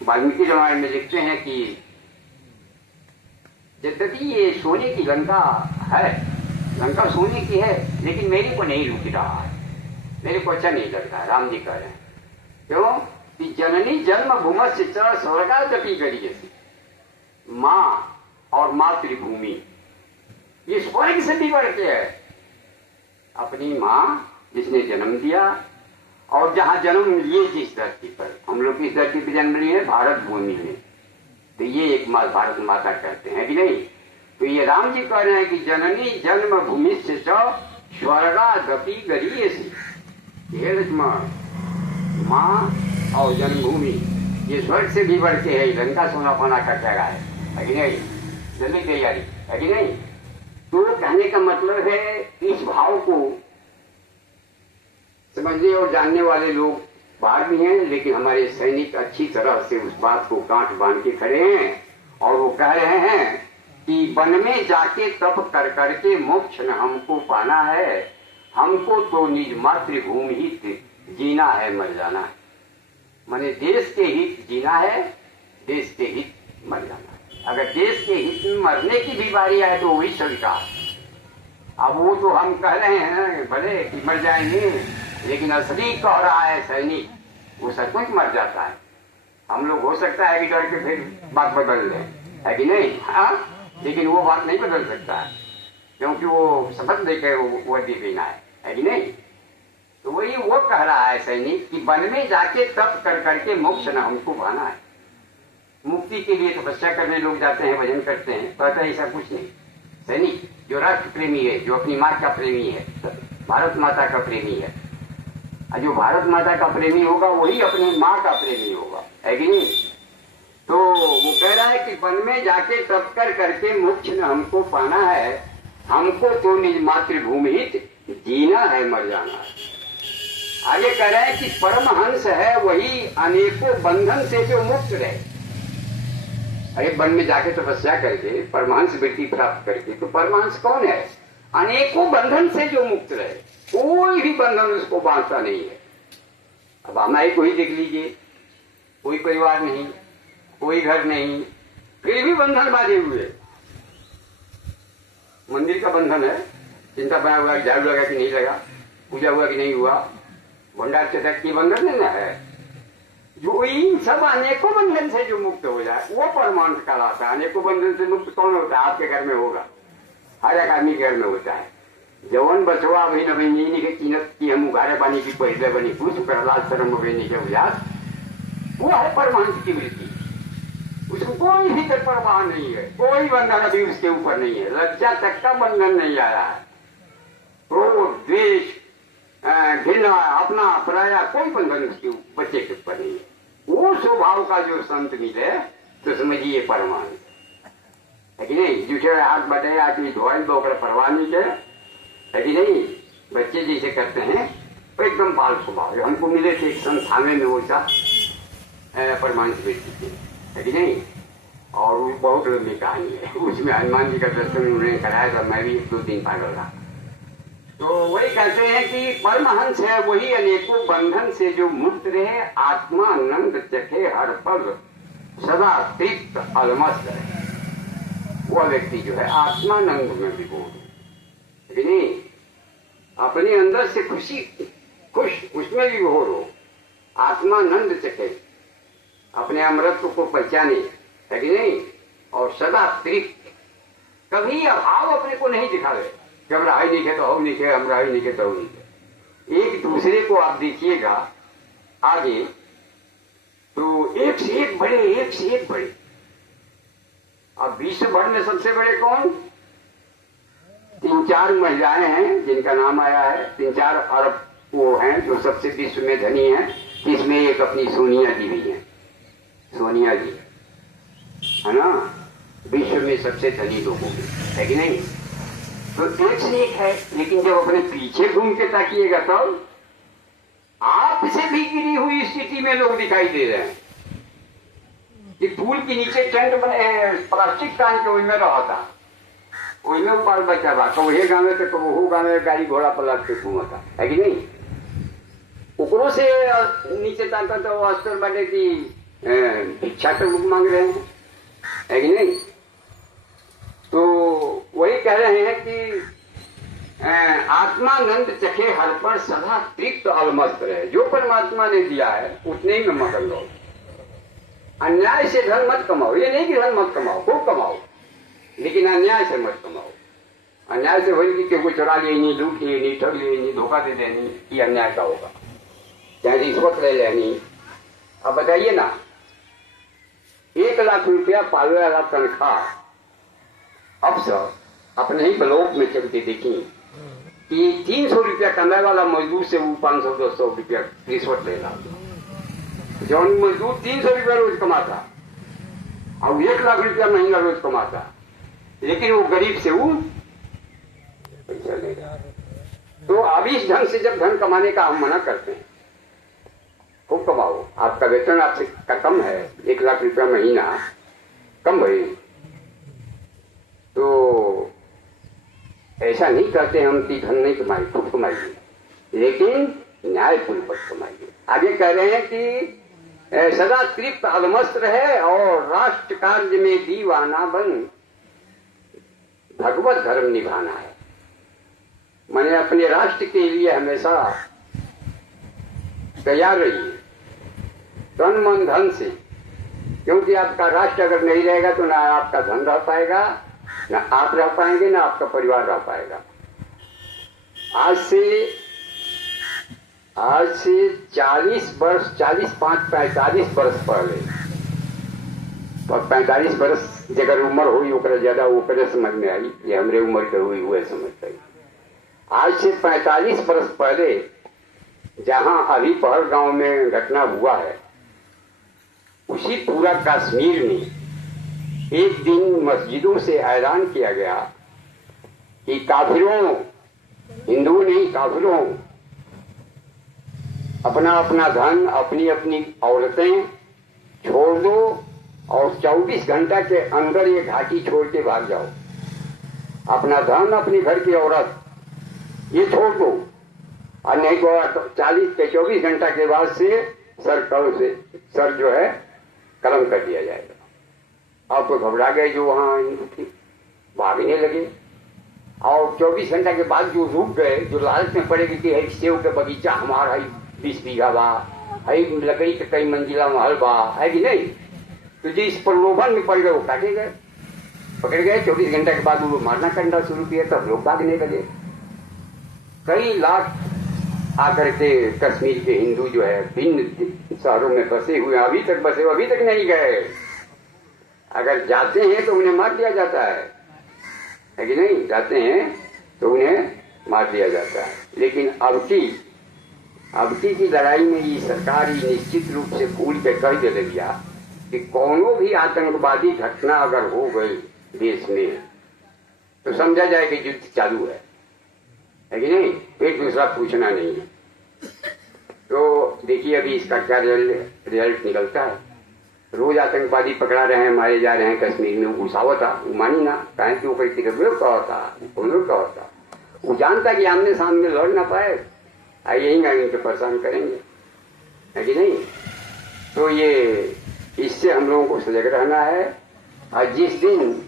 वाल्मीकि रामायण में लिखते हैं कि यद्यपि ये सोने की लंका है, लंका सोने की है, लेकिन मेरे को नहीं रुक रहा है, मेरे को अच्छा नहीं लगता है। राम जी कह रहे हैं क्यों कि जननी जन्म भूमस्य च स्वर्गादपि गरीयसी, माँ और मातृभूमि ये स्वर्ग से भी बढ़ के है। अपनी माँ जिसने जन्म दिया और जहां जन्म लिए जिस धरती पर, हम लोग इस धरती पर जन्म लिए भारत भूमि में, तो ये एक भारत माता कहते हैं कि नहीं। तो ये राम जी कह रहे हैं कि जननी जन्म भूमि से स्वर्गादपि गरीयसी, हे लक्ष्मण माँ और जन्मभूमि ये स्वर्ग से भी बढ़ के है। लंका सोना पाना का जगह है कि नहीं, जल्दी तैयारी है कि नहीं। तो कहने का मतलब है इस भाव को समझने और जानने वाले लोग बाहर भी हैं, लेकिन हमारे सैनिक अच्छी तरह से उस बात को गांठ बांध के खड़े हैं और वो कह रहे हैं कि वन में जाके तप कर करके मोक्ष न हमको पाना है, हमको तो निज मातृभूमि हित जीना है मर जाना है। माने देश के हित जीना है, देश के हित मर जाना है। अगर देश के हित में मरने की भी बारी आए तो वही स्वीकार। अब वो तो हम कह रहे हैं भले कि मर जाएंगे, लेकिन असली कह रहा है सैनिक, वो सचमुच मर जाता है। हम लोग हो सकता है कि डर के फिर बात बदल लें, है कि नहीं। हाँ, लेकिन वो बात नहीं बदल सकता है क्योंकि वो शपथ देकर वो देना है कि नहीं। तो वही वो कह रहा है सैनिक कि वन में जाके तप कर करके मोक्ष न हमको पाना है। मुक्ति के लिए तपस्या करने लोग जाते हैं, भजन करते हैं, कहता है ऐसा कुछ नहीं। सैनिक जो राष्ट्र प्रेमी है, जो अपनी माँ का प्रेमी है, भारत माता का प्रेमी है, जो भारत माता का प्रेमी होगा वही अपनी माँ का प्रेमी होगा, है कि नहीं। तो वो कह रहा है कि वन में जाके तप कर करके मोक्ष न हमको पाना है, हमको तो निज मातृभूमि हित जीना है मर जाना है। आगे कह रहा है कि परमहंस है वही अनेकों बंधन से जो मुक्त रहे। अरे वन में जाके तपस्या करके परमहंस वृत्ति प्राप्त करके, तो परमहंस कौन है? अनेकों बंधन से जो मुक्त रहे, कोई भी बंधन उसको बांधता नहीं है। अब हमारे को ही देख लीजिए, कोई परिवार नहीं, कोई घर नहीं, फिर भी बंधन बांधे हुए। मंदिर का बंधन है, चिंता बना हुआ, झाड़ू लगा कि नहीं लगा, पूजा हुआ कि नहीं हुआ, भंडार चटक की बंधन है। जो इन सब अनेकों बंधन से जो मुक्त हो जाए वो परमानंद कहलाता है। अनेकों बंधन से मुक्त कौन होता है? आपके घर में होगा, हर एक आदमी के घर में होता है। जवन बचवा भी नवीनी के कीनत की हम उगारे पानी की पहले बनी पूछ प्रहलाद शर्म बनी के उजास, वो है परमानंद की वृत्ति। उसको कोई भी परवाह नहीं है, कोई बंधन अभी उसके ऊपर नहीं है, लज्जा तक का बंधन नहीं आया है। क्रोध, द्वेष, घृणा, अपना पराया कोई बंधन उसके बच्चे के ऊपर नहीं है। वो स्वभाव का जो संत मिले तो समझिए परमानंद, है कि नहीं। जूठे हाथ बढ़े आदमी धोए तो परवाह नहीं करे, है कि नहीं। बच्चे जैसे करते हैं तो एकदम बाल स्वभाव। हमको मिले थे एक संस्थान में वो सा परमानंद व्यक्ति थे, है कि नहीं। और वो बहुत लंबी कहानी है, उसमें हनुमान जी का दर्शन उन्होंने कराया था, मैं भी 1-2 दिन पागल रहा। तो वही कहते हैं कि परमहंस है वही अनेकों बंधन से जो मुक्त रहे, आत्मानंद चखे हर पल सदा तृप्त अलमस्त रहे। वह व्यक्ति जो है आत्मानंद में विभोर है, नहीं अपने अंदर से खुश उसमें विभोर हो, आत्मानंद चखे, अपने अमृत को पहचाने, है कि नहीं। और सदा तृप्त, कभी अभाव अपने को नहीं दिखावे कि हम रहा ही नहीं खे तो हम नहीं खे, हम रहा ही नहीं खे तो हम नहीं खे। एक दूसरे को आप देखिएगा आगे तो एक से एक बड़े, एक से एक बड़े। अब विश्व भर में सबसे बड़े कौन? 3-4 महिलाएं हैं जिनका नाम आया है, 3-4 अरब वो हैं जो सबसे विश्व में धनी हैं। इसमें एक अपनी सोनिया जी भी है, सोनिया जी है ना, विश्व में सबसे धनी लोगों में, है कि नहीं। तो एक से एक है, लेकिन जब अपने पीछे घूम के ताकिएगा तो आपसे भी गिरी हुई स्थिति में लोग दिखाई दे रहे हैं। कि फूल के नीचे टेंट बने, प्लास्टिक टांग के वही में रहा था, वही में बाल बच्चा बा, कब ये गाँव में तो कब वो गाँव में गाड़ी घोड़ा पलट के घूमता, है कि नहीं। ऊपरों से नीचे ताकत तो अस्तर बने की भिक्षा तो लोग मांग रहे हैं, है कि नहीं? तो वही कह रहे हैं कि आत्मानंद चखे हर पर सदा तृप्त अलमस्त रहे। जो परमात्मा ने दिया है उतने ही में मगन लो। अन्याय से धन मत कमाओ, ये नहीं कि धन मत कमाओ, खूब कमाओ, लेकिन अन्याय से मत कमाओ। अन्याय से वही कि कोई चुरा लिए नहीं, लूट लिए नहीं, ठग लिए नहीं, धोखा दे देनी, ये अन्याय का होगा। चाहे रिश्वत ले लेनी। अब बताइए ना, 1 लाख रुपया पालने वाला तनख्वाह अफसर अपने ही ब्लॉक में चलते देखी कि 300 रुपया कमाने वाला मजदूर से वो 500-200 रुपया रिश्वत ले रहा। जौन मजदूर 300 रुपया रोज कमाता और 1 लाख रुपया महीना रोज कमाता, लेकिन वो गरीब से वो पैसा ले रहा। तो अब इस ढंग से जब धन कमाने का हम मना करते हैं, खूब कमाओ, आपका वेतन आपसे का कम है, 1 लाख रुपया महीना कम भाई, तो ऐसा नहीं कहते हम कि धन नहीं कमाए, खूब कमाइए, लेकिन न्यायपूर्वक कमाइए। आगे कह रहे हैं कि सदा तृप्त अलमस्त रहे और राष्ट्र कार्य में दीवाना बन भगवत धर्म निभाना है। मैंने अपने राष्ट्र के लिए हमेशा तैयार रहिए, तन मन धन से, क्योंकि आपका राष्ट्र अगर नहीं रहेगा तो ना आपका धन रह पाएगा, ना आप रह पाएंगे, ना आपका परिवार रह पाएगा। आज से 45 वर्ष पहले, और 45 वर्ष जगह उम्र हुई ओकरा ज्यादा ओकरे समझ में आई, ये हमरे उम्र के हुई हुए समझ पाई। आज से 45 वर्ष पहले जहां अभी पहलगांव में घटना हुआ है, उसी पूरा कश्मीर में एक दिन मस्जिदों से ऐलान किया गया कि काफिरों, हिंदू नहीं काफिरों, अपना अपना धन, अपनी अपनी औरतें छोड़ दो और 24 घंटा के अंदर ये घाटी छोड़ के भाग जाओ। अपना धन, अपनी घर की औरत ये छोड़ दो, और नहीं तो 24 घंटा के बाद से सर जो है कलम कर दिया जाएगा। अब तो घबरा गए जो वहां हिंदू थे, भागने लगे, और 24 घंटा के बाद जो रुक गए, जो लालच में पड़े कि है सेव के बगीचा हमारा है, 20 बीघा बा है, लकड़ी के कई मंजिला महल बा, है कि नहीं, तो जिस प्रलोभन में पड़ गए वो काटे गए, पकड़ गए। 24 घंटा के बाद वो मारना करना शुरू किया, तब लोग भागने लगे। कई लाख आकर के कश्मीर के हिंदू जो है भिन्न शहरों में बसे हुए, अभी तक बसे हुए, अभी तक नहीं गए। अगर जाते हैं तो उन्हें मार दिया जाता है कि नहीं, जाते हैं तो उन्हें मार दिया जाता है। लेकिन अब की लड़ाई में ये सरकार ही निश्चित रूप से भूल के कह दे दिया कि कोनो भी आतंकवादी घटना अगर हो गई देश में तो समझा जाए कि युद्ध चालू है कि नहीं, एक दूसरा पूछना नहीं है। तो देखिए अभी इसका क्या रिजल्ट निकलता है। रोज आतंकवादी पकड़ा रहे हैं, मारे जा रहे हैं कश्मीर में। घुसावता वो मानी ना, कहें कि ऊपर टिकट का होता, वो जानता कि आमने सामने लड़ ना पाए, यही ना इनके परेशान करेंगे, है कि नहीं। तो ये इससे हम लोगों को सजग रहना है। और जिस दिन